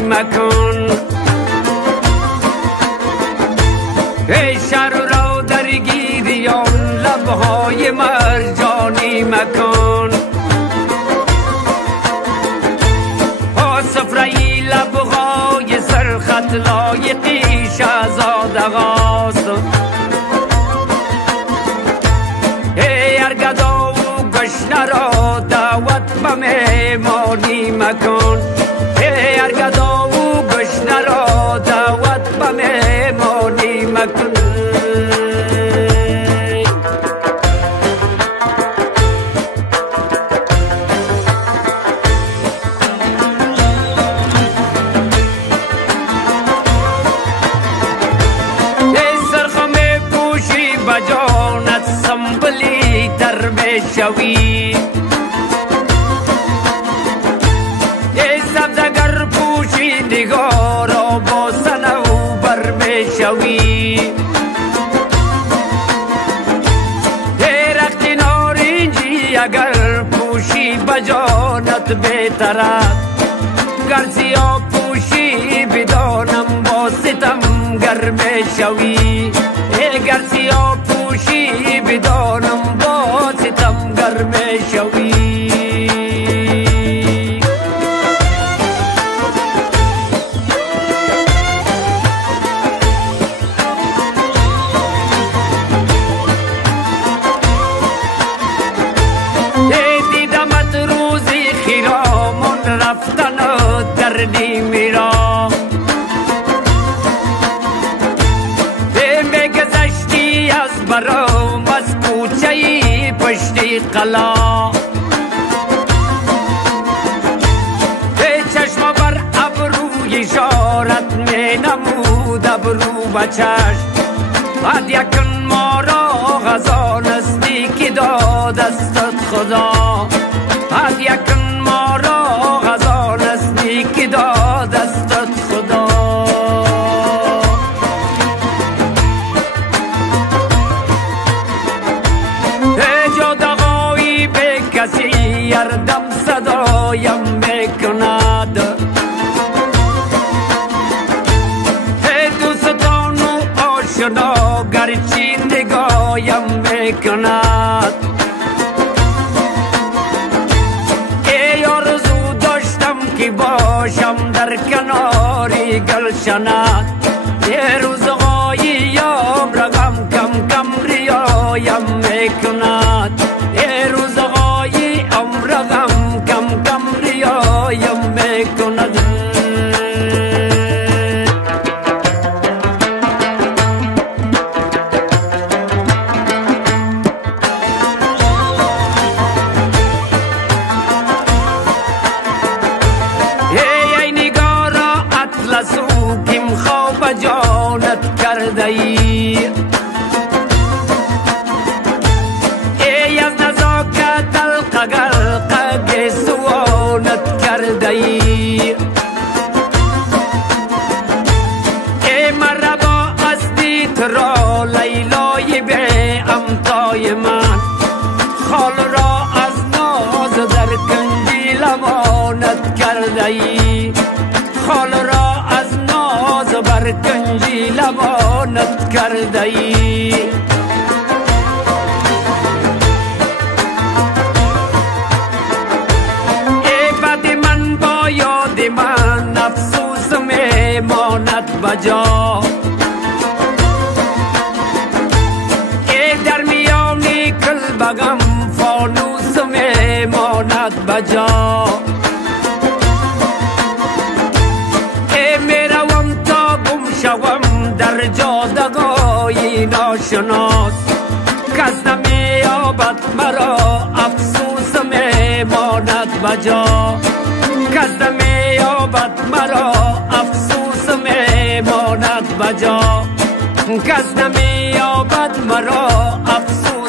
پشیمانی مکن. ای شهر را درگیری آن لبهای مرجانی مکن. سفره لبهای سرخط لایقی شهزاده‌هاست. ای ارگدا و گشنه را دعوت به مهمانی مکن. ای ارگدا و گشنه را دعوت به مهمانی مکن. جانت سنبلی در بشوی. ای سبزگر پوشی نگارا با صنوبر بشوی. ای رخت نارنجی اگر پوشی به جانت بهترد. گر سیاه پوشی بدانم با ستم گر بشوی. گر سیاه پوشی بدانم با ستم گر بشوی. دیدمت روزی خیرامون رفتن در نیمی را. برام از کوچه پشتی قلا. ای چشم بر ابروی اشارت می نمود ابرو و چشم. بعد یکن ما را غذا نزدیکی داد استت خدا. بعد یکن ما را غذا نزدیکی داد استت خدا. کسی یردم صدایم میکند. ای دوستان و آشنا گرچه نگایم میکند. ای آرزو داشتم که باشم در کناری گلشنت. ای روزهای یام رقم کم کم ریایم میکند. ای روزهای عمرم کم کم ریایم میکند. ای نگارا اطلسو کم خواب جانت کرده ای. قلقه سوانت کرده ای. ای مربا از دیت را لیلای به امتای من. خال را از ناز در کنجی لبانت کرده ای. خال را از ناز بر کنجی لبانت کرده ای. یاد من افسوس میماند بجا. ای در میانی کلبگم فانوس میماند بجا. ای میروم تا گم شوم در جادگاه ناشناس. کس نمییابد مرا افسوس میماند بجا. کس نمییابد مرا افسوس میماند بجا. کس نمییابد مرا افسوس